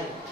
mulai.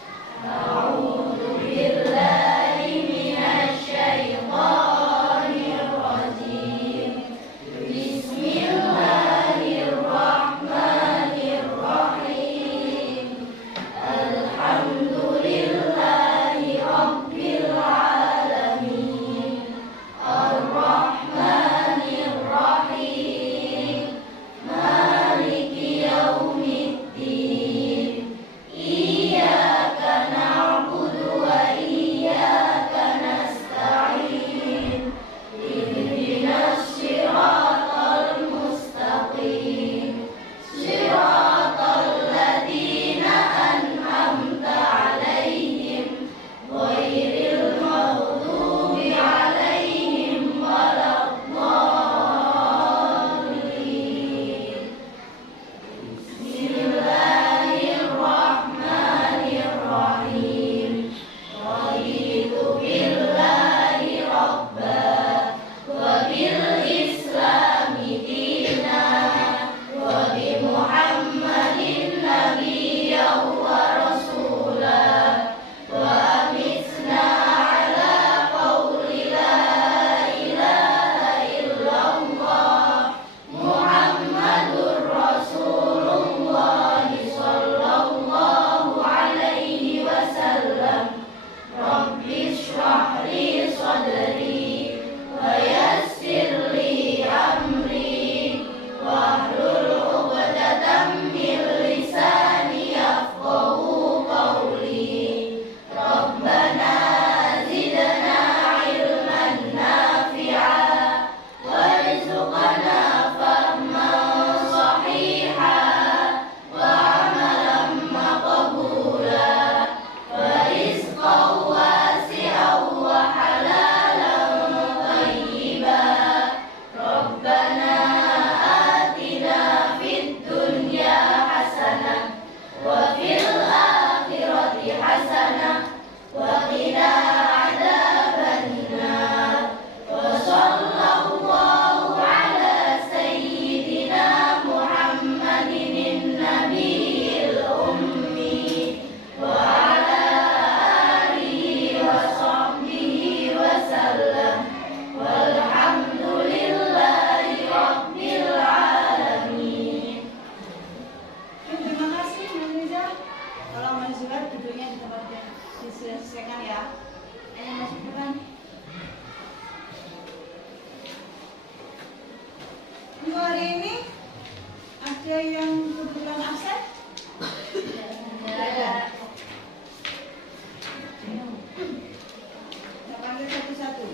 Diselesaikan ya. Masuk depan. Untuk hari ini ada yang kebetulan absen? Ada. Kita panggil satu-satu.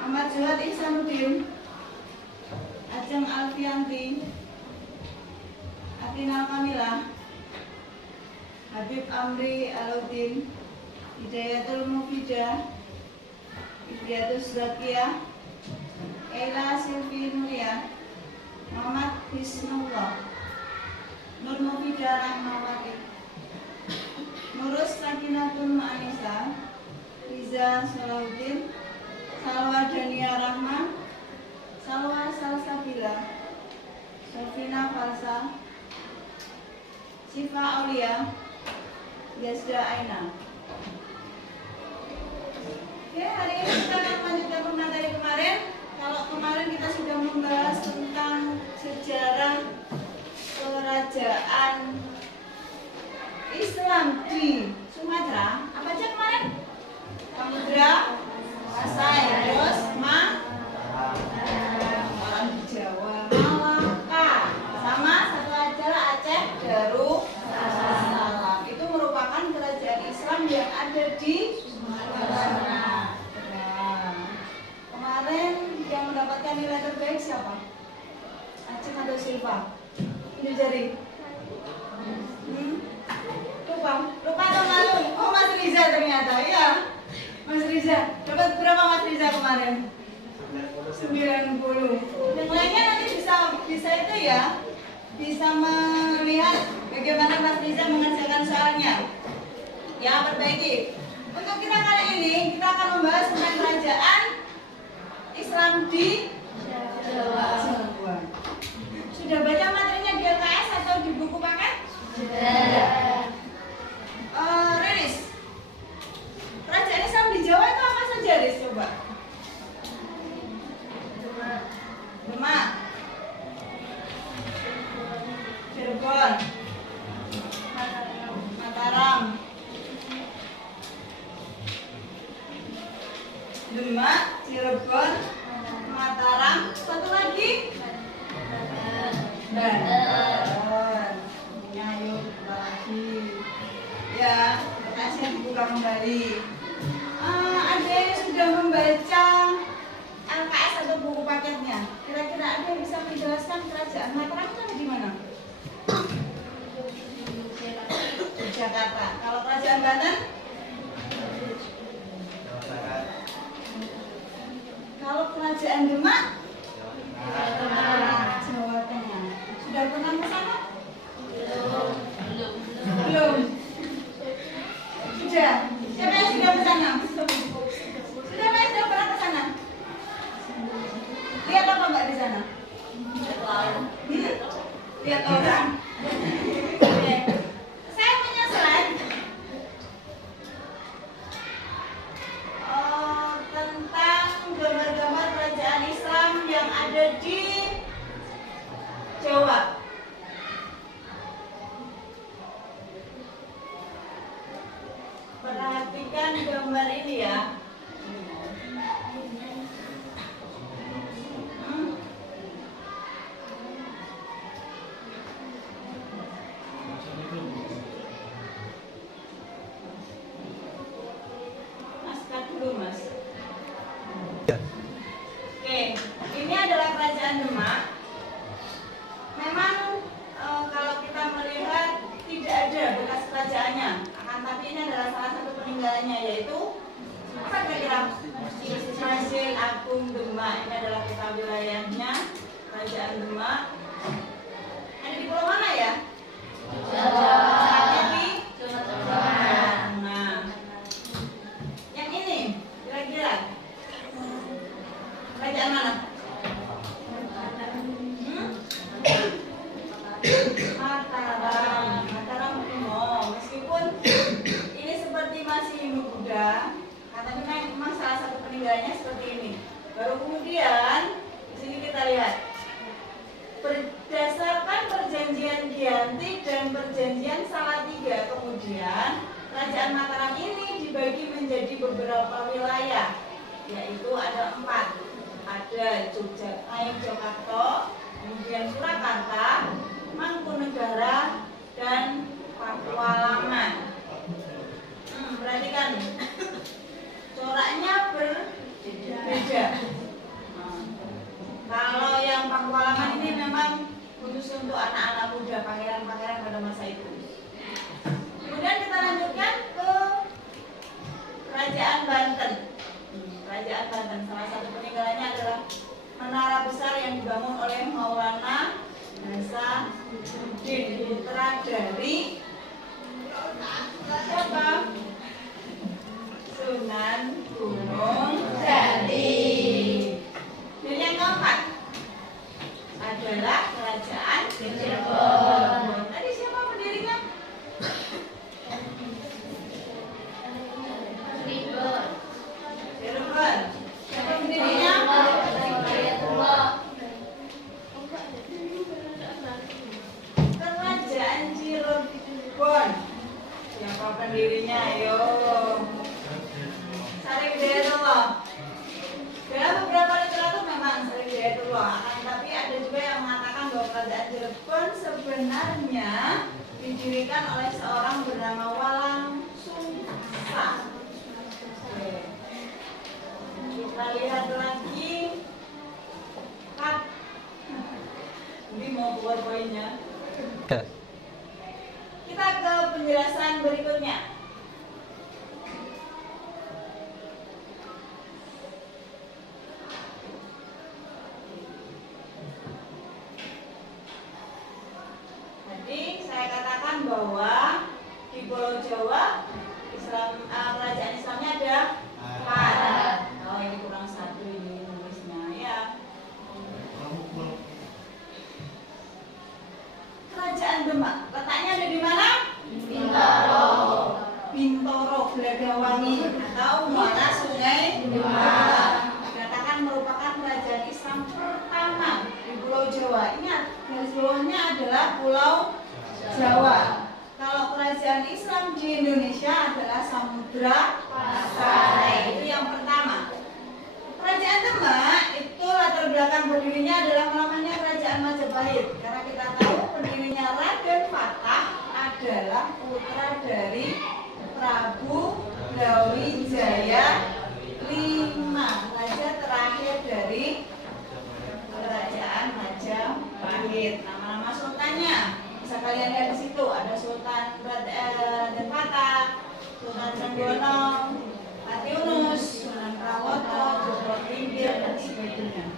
Ahmad Zuhad Ihsanuddin, Ajeng Alfianti, Atina Kamila, Habib Amri Alauddin, Hidayatul Mufidah, Ibriatus Zakia, Ella Silvi Nuria, Muhammad Hisnullah, Nur Mufidah Rahmawati, Nurus Sakinatun Anissa, Riza Salahuddin, Salwa Dania Rahman, Salwa Salsabila, Sofina Falsa, Sifa Aulia, Yazda Aina. Oke, hari ini kita akan melanjutkan materi kemarin. Kalau kemarin kita sudah membahas tentang sejarah kerajaan Islam di Sumatera. Apa aja kemarin? Samudra, Pasai, terus orang di Jawa, Malaka, sama satu aja Aceh, Darussalam. Itu merupakan kerajaan Islam yang ada di Sumatera. Kemarin yang mendapatkan nilai terbaik siapa? Aceh atau Silva? Ini jari. Lupa atau malu? Oh, Mas Riza ternyata, iya. Mas Riza, dapat berapa Mas Riza kemarin? 90. Yang lainnya nanti bisa itu ya, bisa melihat bagaimana Mas Riza mengerjakan soalnya. Ya, perbaiki. Untuk kita kali ini, kita akan membahas tentang kerajaan Islam di Jawa. Sudah baca materi Cirebon, Mataram, Demak, Cirebon, Mataram, satu lagi Banten. Ini ayo lagi. Ya, kasih dibuka kembali. Ada yang sudah membaca LKS atau buku paketnya? Kira-kira ada yang bisa menjelaskan kerajaan Mataram itu ada di mana? Di Jakarta. Kalau kerajaan Banten? Kalau kerajaan Demak? Jawa Tengah. Sudah pernah ke sana? Belum. Sudah. Siapa yang sudah ke sana? Siapa yang sudah pernah ke sana? Lihat apa enggak di sana? Lihat orang. Oke. Saya punya slide tentang gambar-gambar kerajaan Islam yang ada di Jawa. Perhatikan gambar ini ya. Naskah dulu Mas. Oke, ini adalah kerajaan Demak. Memang kalau kita melihat tidak ada bekas kerajaannya, akan tapi ini adalah salah satu peninggalannya, yaitu apa kira-kira? Masjid Agung Demak. Ini adalah peta wilayahnya kerajaan Demak. Ada di pulau mana ya? Ada di Nah, yang ini kira-kira kerajaan mana? Mataram kuno. Meskipun ini seperti masih muda, tapi memang salah satu peninggalannya seperti ini. Baru kemudian di sini kita lihat berdasarkan perjanjian Giyanti dan perjanjian Salatiga, kemudian kerajaan Mataram ini dibagi menjadi beberapa wilayah, yaitu ada 4. Ada Yogyakarta, kemudian Surakarta, Mangkunegara, dan Pakualaman. Perhatikan, coraknya berbeda. Kalau yang Pakualaman ini memang khusus untuk anak-anak muda, pangeran-pangeran pada masa itu. Kemudian kita lanjutkan ke Kerajaan Banten. Kerajaan Banten, salah satu peninggalannya adalah menara besar yang dibangun oleh Maulana Hasanuddin, putra dari siapa? Sunan Gunung Jati. Dan yang keempat adalah Kerajaan Cirebon. Tadi siapa pendirinya? Cirebon. Siapa pendirinya? Kerajaan Cirebon. Siapa pendirinya? Ayo. Syarif Hidayatullah. Dalam beberapa literatur memang Syarif Hidayatullah, akan tapi ada juga yang mengatakan bahwa kerajaan Cirebon sebenarnya didirikan oleh seorang bernama Walang Sungsang. Kita lihat lagi. Ini mau powerpointnya. Kita ke penjelasan berikutnya. Jadi saya katakan bahwa di Pulau Jawa kerajaan Islamnya ada 4. Oh, ini kurang 1 ini nulisnya ya. Kerajaan Demak letaknya ada di mana? Bintoro. Bintoro, Gelagawangi atau Muara Sungai Demak. Dikatakan merupakan kerajaan Islam pertama di Pulau Jawa. Ingat, garis bawahnya adalah Pulau Jawa. Kalau kerajaan Islam di Indonesia adalah Samudra Pasai. Itu yang pertama. Kerajaan Demak itu latar belakang berdirinya adalah namanya Kerajaan Majapahit. Karena kita tahu pendirinya Raden Fatah adalah putra dari Prabu Brawijaya V, raja terakhir dari Kerajaan Majapahit. Nama-nama sultannya bisa kalian lihat di situ. Ada Sultan Raden Fatah, Sultan Trenggono, Pati Yunus, Sunan Prawoto, Joko Tingkir, dan sebagainya.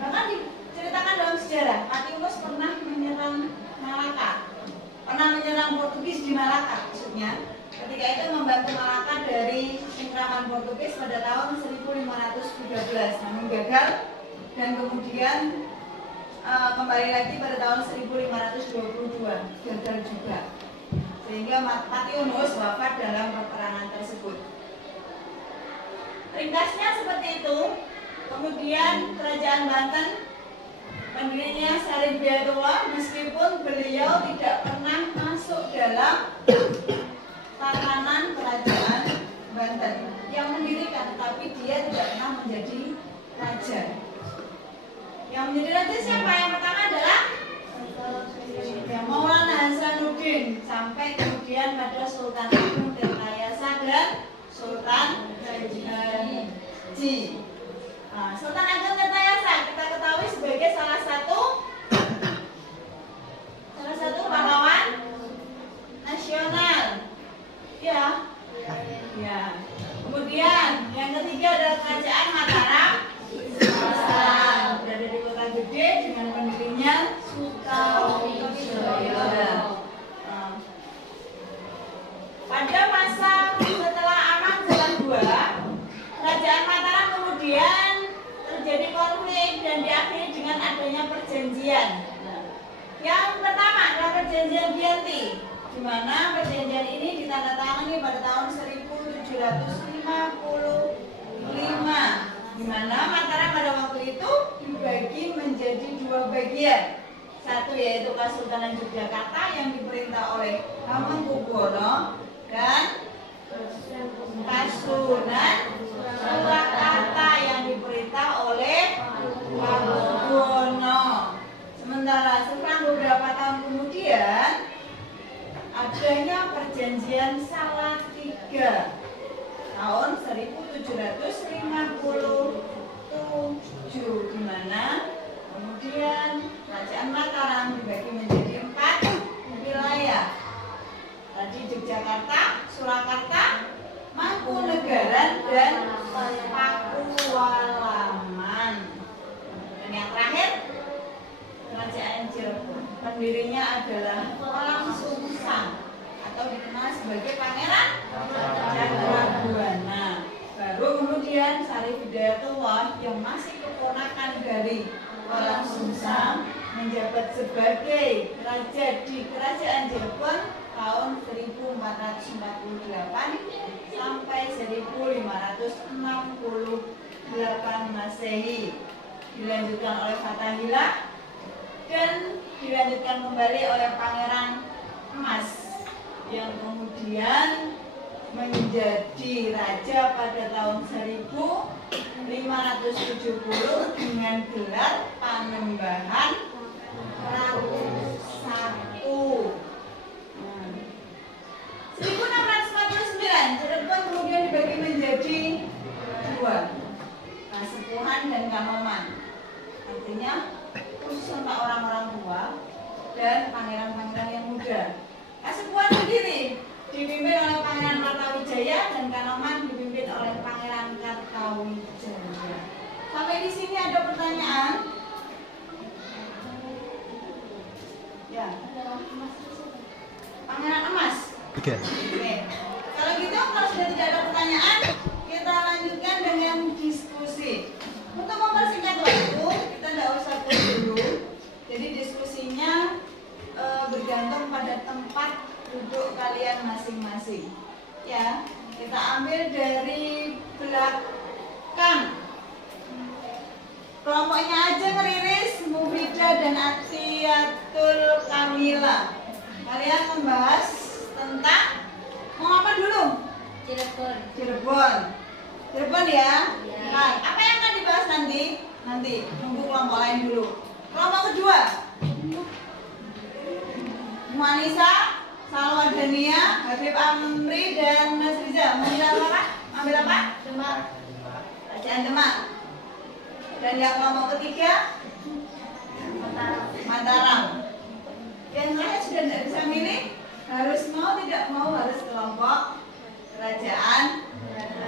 Bahkan diceritakan dalam sejarah, Pati Yunus pernah menyerang Malaka, pernah menyerang Portugis di Malaka, maksudnya. Ketika itu membantu Malaka dari cengkraman Portugis pada tahun 1513, namun gagal, dan kemudian kembali lagi pada tahun 1522, gagal juga, sehingga Pati Yunus wafat dalam peperangan tersebut. Ringkasnya seperti itu. Kemudian Kerajaan Banten, pendirinya Syarif Hidayatullah, meskipun beliau tidak pernah masuk dalam tatanan Kerajaan Banten yang mendirikan, tetapi dia tidak pernah menjadi raja. Yang menjadi raja siapa? Yang pertama adalah Maulana Hasanuddin, sampai kemudian pada Sultan Agung Tirtayasa dan Sultan Haji. Sultan Agung Tirtayasa kita ketahui sebagai salah satu pahlawan nasional. Ya. Kemudian yang ketiga adalah Kerajaan Mataram. Berada di kota gede dengan pendirinya Sutawijaya. Pada masa setelah Aman Jalan 2, Kerajaan Mataram kemudian terjadi konflik dan diakhiri dengan adanya perjanjian. Yang pertama adalah Perjanjian Giyanti, di mana perjanjian ini ditandatangani pada tahun 1755, di mana Mataram pada waktu itu dibagi menjadi dua bagian. Satu yaitu Kesultanan Yogyakarta yang diperintah oleh Hamengkubuwono dan Kasunan Surakarta yang diperintah oleh Hamengkubuwono. Sementara selang beberapa tahun kemudian adanya Perjanjian Salatiga tahun 1757, di mana kemudian Kerajaan Mataram dibagi menjadi 4 wilayah. Tadi Yogyakarta, Surakarta, Mangkunegaran, dan Pakualaman. Dan yang terakhir Kerajaan Cirebon. Pendirinya adalah Walangsungsang atau dikenal sebagai Pangeran Cakrabuana. Baru kemudian Syarif Hidayatullah yang masih keponakan dari Walangsungsang menjabat sebagai raja di Kerajaan Cirebon tahun 1448 sampai 1568 Masehi. Dilanjutkan oleh Fathahillah dan dilanjutkan kembali oleh Pangeran Emas yang kemudian menjadi raja pada tahun 1570 dengan gelar Panembahan Ratu 1649 Cirebon kemudian dibagi menjadi dua, Kasepuhan dan Kanoman. Artinya khusus untuk orang-orang tua dan pangeran-pangeran yang muda. Kasepuhan sendiri dipimpin oleh Pangeran Kartawijaya dan Kanoman dipimpin oleh Pangeran Kartawijaya. Sampai di sini ada pertanyaan? Ya. Pangeran Emas. Oke. Kalau gitu, kalau sudah tidak ada pertanyaan, kita lanjutkan dengan diskusi. Untuk mempersingkat waktu, kita tidak usah dulu. Jadi diskusinya bergantung pada tempat duduk kalian masing-masing. Ya, kita ambil dari belakang. Kelompoknya aja ngeriris, Mufidah dan Atiyatul Kamila. Kalian membahas tentang mau apa dulu? Cirebon. Cirebon. Cirebon ya. Ya. Nah, apa yang akan dibahas nanti? Nanti tunggu kelompok lain dulu. Kelompok kedua. Muanisa, Salwa Dania, Habib Amri dan Mas Riza. Mau ambil apa? Ambil apa? Demak. Bacaan Demak. Dan yang kelompok ketiga Mataram. Yang saya sudah tidak bisa milih, harus mau tidak mau harus kelompok kerajaan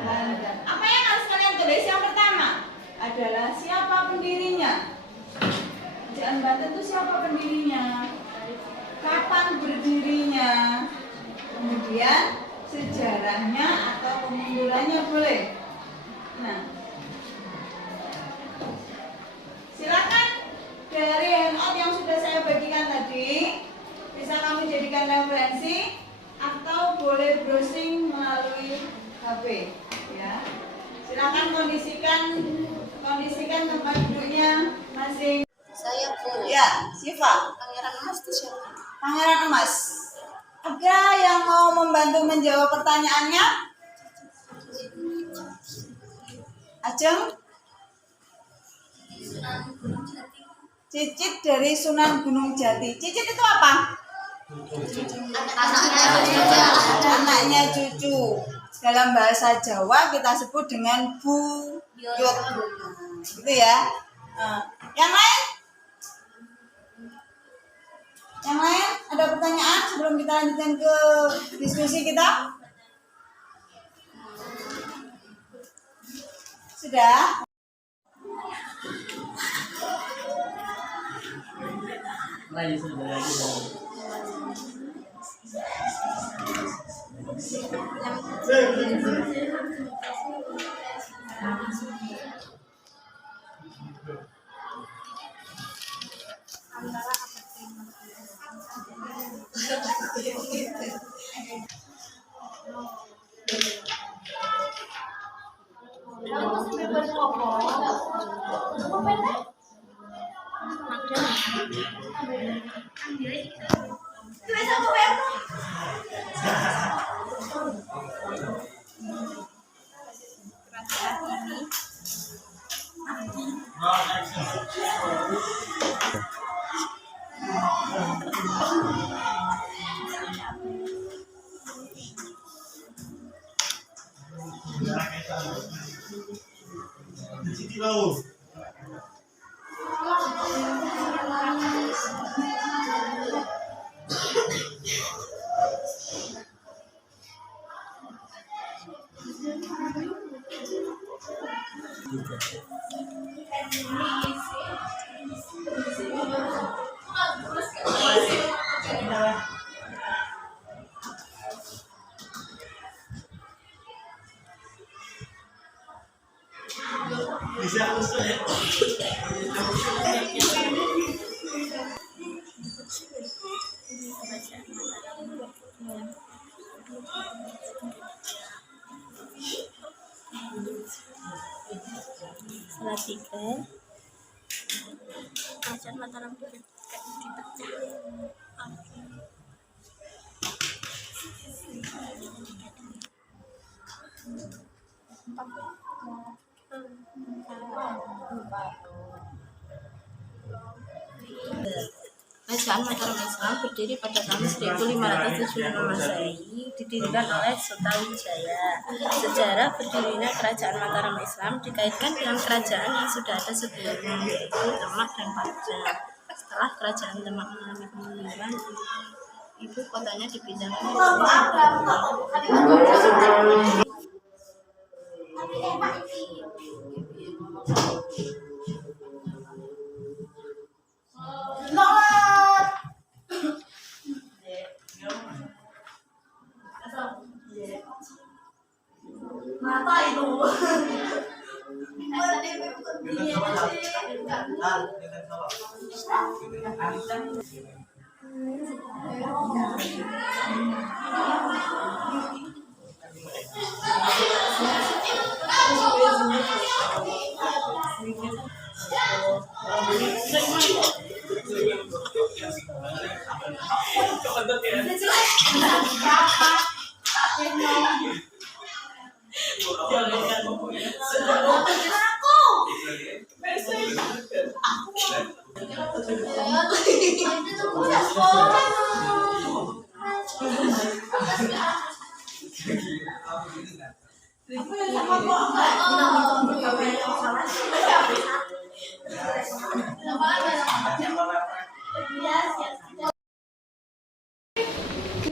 Banten. Apa yang harus kalian tulis? Yang pertama adalah siapa pendirinya. Kerajaan Banten itu siapa pendirinya? Kapan berdirinya? Kemudian sejarahnya atau kemundurannya boleh. Nah, silakan dari handout yang sudah saya bagikan tadi bisa kamu jadikan referensi atau boleh browsing melalui HP ya. Silakan kondisikan tempat duduknya masing. Saya Bu. Ya, Siva. Pangeran Emas itu siapa? Pangeran Emas. Ada yang mau membantu menjawab pertanyaannya? Ajeng? Cicit dari Sunan Gunung Jati. Cicit itu apa? Anaknya cucu. Dalam bahasa Jawa kita sebut dengan buyut. Gitu ya. Yang lain? Yang lain? Ada pertanyaan sebelum kita lanjutkan ke diskusi kita? Sudah? Salatiga. Kerajaan Mataram dipecah. Kerajaan Mataram Islam berdiri pada tahun 1576 Masehi, didirikan oleh Sutawijaya. Sejarah berdirinya Kerajaan Mataram Islam dikaitkan dengan kerajaan yang sudah ada sebelumnya, yaitu Demak dan Pajang. Setelah Kerajaan Demak mengalami kemunduran, ibu kotanya dipindahkan ke Mata itu.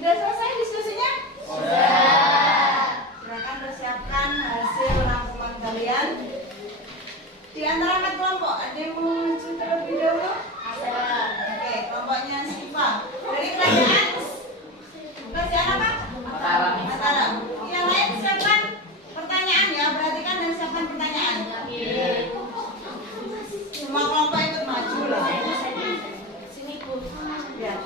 Sudah selesai diskusinya? Silakan persiapkan hasil rangkuman kalian. Di antara anak kelompok ada yang mau maju terlebih dahulu? Oke, kelompoknya Siva. Dari kerajaan apa? Mataram. Yang lain siapkan pertanyaan ya, perhatikan dan siapkan pertanyaan. Semua kelompok ikut maju loh. Sini Bu. Ya.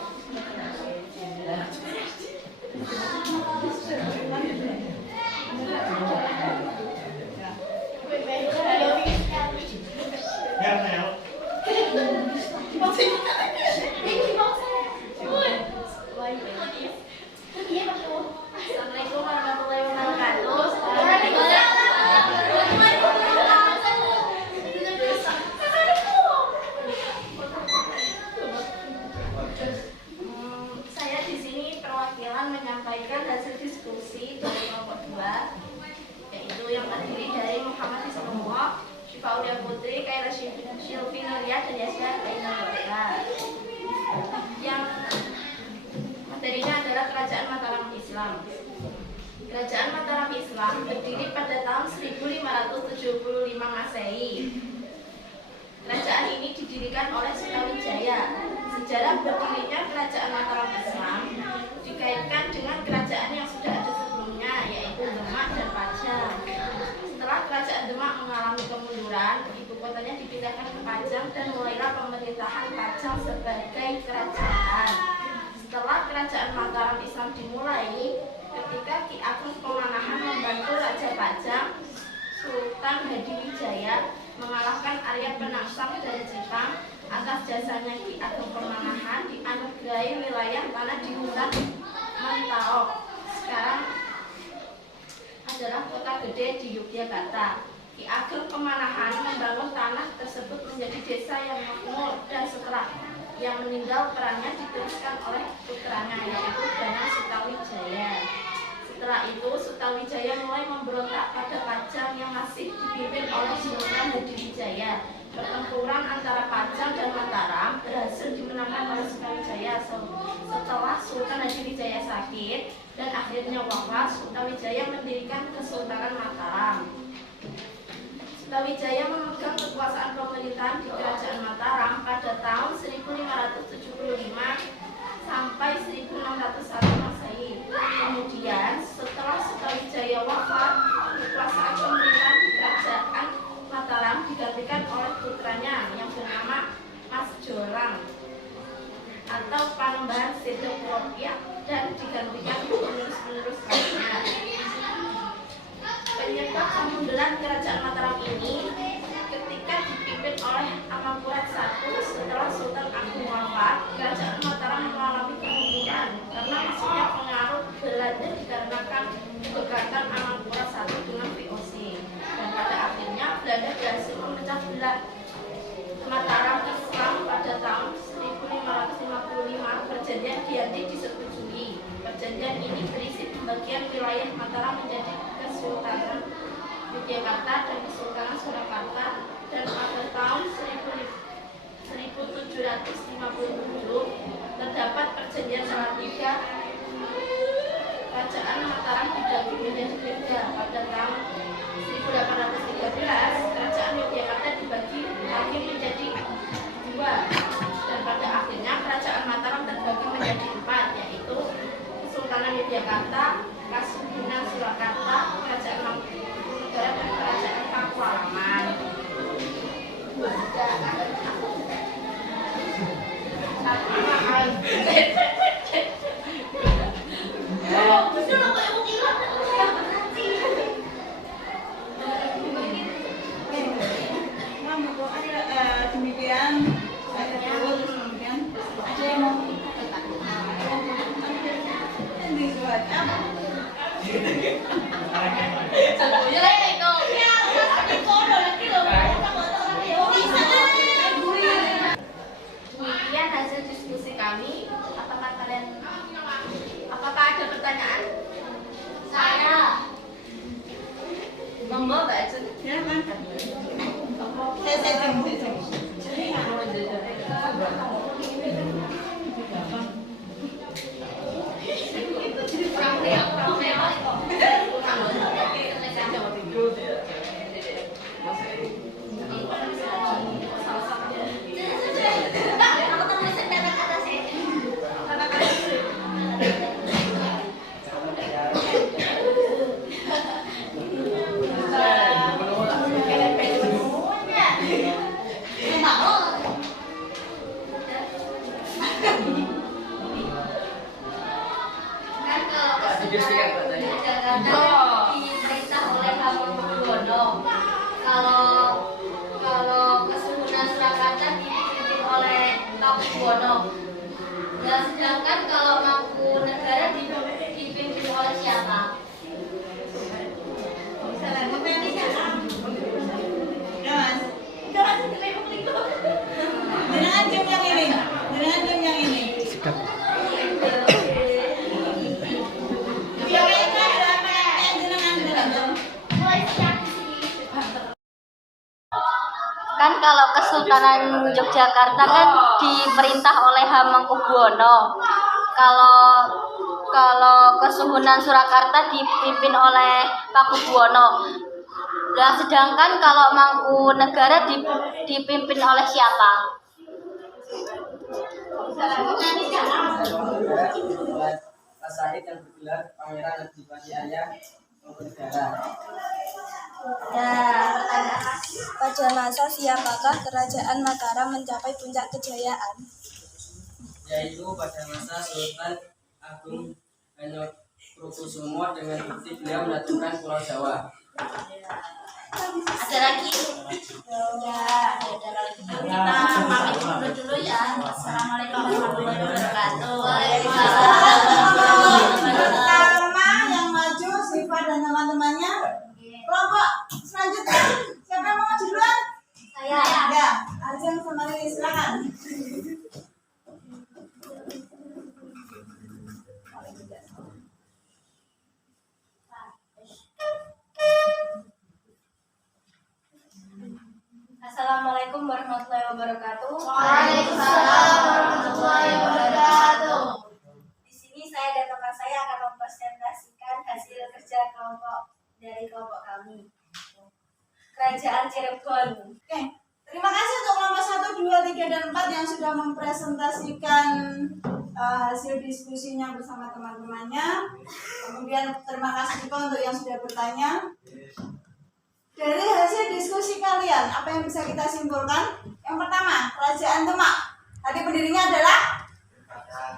Assalamualaikum warahmatullahi wabarakatuh. Saya di sini perwakilan menyampaikan hasil diskusi dari kelompok 2, yaitu yang terdiri dari Muhammad Islamullah, Syifaulia Putri, Kaira Syilvinuria, dan Yasya Ainul. Yang materinya adalah Kerajaan Mataram Islam. Kerajaan Mataram Islam berdiri pada tahun 1575 Masehi. Kerajaan ini didirikan oleh Sutawijaya. Sejarah berdirinya Kerajaan Mataram Islam dikaitkan dengan kerajaan yang sudah ada sebelumnya, yaitu Demak dan Pajang. Setelah Kerajaan Demak mengalami kemunduran, ibu kotanya dipindahkan ke Pajang dan mulailah pemerintahan Pajang sebagai kerajaan. Setelah Kerajaan Mataram Islam dimulai, ketika Ki Ageng Pemanahan membantu Raja Pajang, Sultan Hadiwijaya mengalahkan Arya Penangsang dari Jepang. Atas jasanya Ki Ageng Pemanahan dianugerahi wilayah tanah di hutan Mentarok, sekarang adalah kota gede di Yogyakarta. Ki Ageng Pemanahan membangun tanah tersebut menjadi desa yang makmur, dan setelah yang meninggal perannya diteruskan oleh putranya, yaitu Danang Sutawijaya. Setelah itu Sutawijaya mulai memberontak pada Pajang yang masih dipimpin oleh Sultan Hadiwijaya. Pertempuran antara Pajang dan Mataram berhasil dimenangkan oleh Sutawijaya. Setelah Sultan Hadiwijaya sakit dan akhirnya wafat, Sutawijaya mendirikan Kesultanan Mataram. Sutawijaya memegang kekuasaan pemerintahan di Kerajaan Mataram pada tahun 1575 sampai 1601 Masehi. Kemudian setelah Sutawijaya wafat, kekuasaan pemerintahan di Kerajaan Mataram digantikan oleh putranya yang bernama Mas Jolang atau Panembahan Sedokropiak, dan digantikan penerus-penerus lainnya. Penyebab kemunduran Kerajaan Mataram ini ketika dipimpin oleh Amangkurat I setelah Sultan Agung wafat, Kerajaan Mataram mengalami kemunduran karena masuknya pengaruh Belanda dikarenakan kegagalan Amangkurat I dengan VOC, dan pada akhirnya Belanda berhasil memecah belah Mataram Islam pada tahun 1555. Perjanjian Giyanti disetujui. Perjanjian ini berisi pembagian wilayah Mataram menjadi Kesultanan Yogyakarta dan Kesultanan Surakarta, dan pada tahun 1757 terdapat Perjanjian Salatiga. Kerajaan Mataram dibagi menjadi tiga. Pada tahun 1813 Kerajaan Yogyakarta dibagi lagi menjadi dua, dan pada akhirnya Kerajaan Mataram terbagi menjadi empat, yaitu Kesultanan Yogyakarta, Kasunanan Surakarta, Kerajaan Mangkunegaran, dan Kerajaan Pakualaman. Demikian saya tutup. Kemudian ada yang mau hebatnya apa? Demikian hasil diskusi kami. Apakah ada pertanyaan? Saya. Monggo Mbak Ajun. Ya kan? Saya. Diperintah oleh Hamengkubuwono. Kalau Kesuhunan Surakarta dipimpin oleh Pakubuwono. Dan sedangkan kalau Mangkunegara dipimpin oleh siapa? Ya mas. Dengan jam yang ini. Dengan jam yang ini. Kan kalau Kesultanan Yogyakarta kan diperintah oleh Hamengkubuwono. Kalau Kesuhunan Surakarta dipimpin oleh Pakubuwono. Nah, sedangkan kalau Mangkunegara dipimpin oleh siapa? Said yang bergelar Pangeran Adipati Mangkunegara. Ya, pertanyaan. Pada masa siapakah kerajaan Mataram mencapai puncak kejayaan? Yaitu pada masa Sultan Agung Hanyokrokusumo dengan bukti beliau mendatangkan Pulau Jawa. Ada lagi? Ya, kita pamit dulu ya. Assalamualaikum warahmatullahi wabarakatuh. Pertama yang maju Siva dan teman-temannya. Kelompok selanjutnya siapa yang mau maju duluan? Saya. Ya, Ajeng sama Lili silakan. Assalamualaikum warahmatullahi wabarakatuh. Waalaikumsalam warahmatullahi wabarakatuh. Di sini saya dan teman saya akan mempresentasikan hasil kerja dari kelompok kami. Kerajaan Cirebon. Oke, terima kasih untuk kelompok 1, 2, 3, dan 4 yang sudah mempresentasikan hasil diskusinya bersama teman-temannya. Kemudian terima kasih juga untuk yang sudah bertanya. Dari hasil diskusi kalian, apa yang bisa kita simpulkan? Yang pertama, Kerajaan Demak. Tadi pendirinya adalah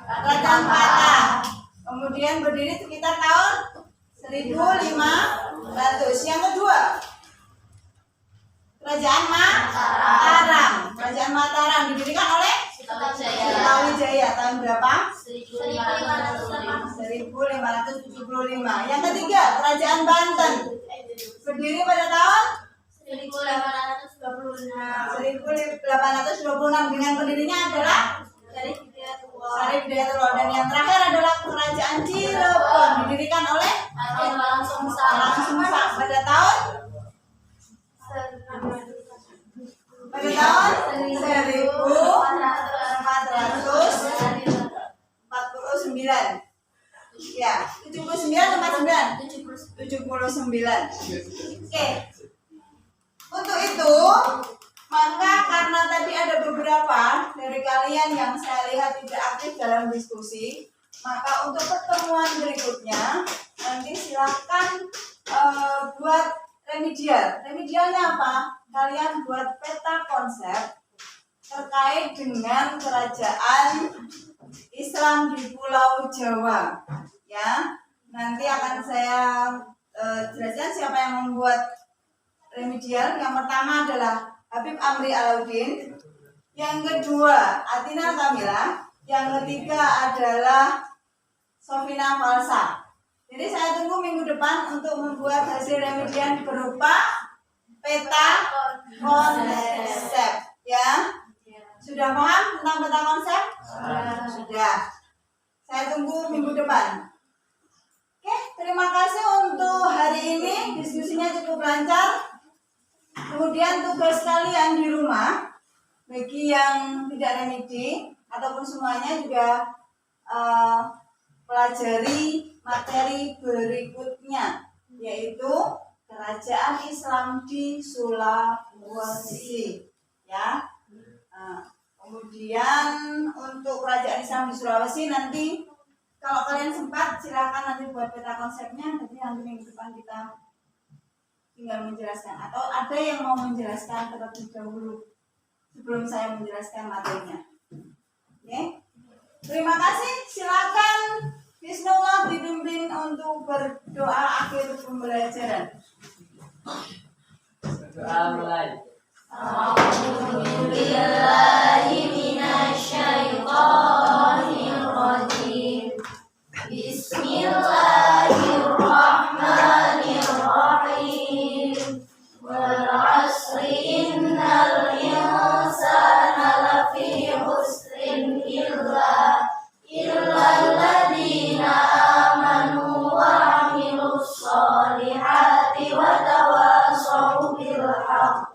Kerajaan Patah. Kemudian berdiri sekitar tahun 1500. Yang kedua, Kerajaan Mataram. Kerajaan Mataram didirikan oleh Sutawijaya tahun berapa? 1575. Yang ketiga, Kerajaan Banten berdiri pada tahun 1826 dengan pendirinya adalah Syarif Hidayatullah. Dan yang terakhir adalah Kerajaan Cirebon didirikan oleh Langsung pada tahun 1449. Ya, 79 tempat 79. Oke. Untuk itu, maka karena tadi ada beberapa dari kalian yang saya lihat tidak aktif dalam diskusi, maka untuk pertemuan berikutnya nanti silakan buat remedial. Remedialnya apa? Kalian buat peta konsep terkait dengan kerajaan Islam di Pulau Jawa. Ya, nanti akan saya jelaskan siapa yang membuat remedial. Yang pertama adalah Habib Amri Alauddin, yang kedua Atina Kamila, yang ketiga adalah Sofina Falsa. Jadi saya tunggu minggu depan untuk membuat hasil remedian berupa peta konsep, ya. Sudah paham tentang peta konsep? Sudah. Saya tunggu minggu depan. Oke, terima kasih untuk hari ini. Diskusinya cukup lancar. Kemudian tugas kalian di rumah, bagi yang tidak remedi ataupun semuanya juga pelajari materi berikutnya, yaitu Kerajaan Islam di Sulawesi, ya. Kemudian untuk Kerajaan Islam di Sulawesi nanti kalau kalian sempat silakan nanti buat peta konsepnya, nanti minggu depan kita tinggal menjelaskan, atau ada yang mau menjelaskan terlebih dahulu sebelum saya menjelaskan materinya. Oke. Terima kasih. Silakan Bismillah dipimpin untuk berdoa akhir pembelajaran. Doa mulai. Bismillahirrahmanirrahim. Wal 'asri innal insana lafi khusrin illa alladziina amanu wa 'amilus shalihati wa tawassaw bil haqq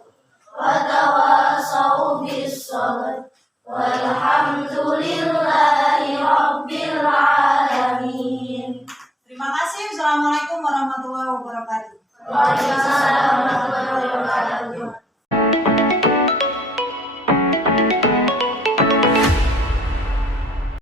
wa tawassaw bis sabr. Walhamdulillahi rabbil alamin. Terima kasih. Assalamualaikum warahmatullahi wabarakatuh. Waalaikumsalam.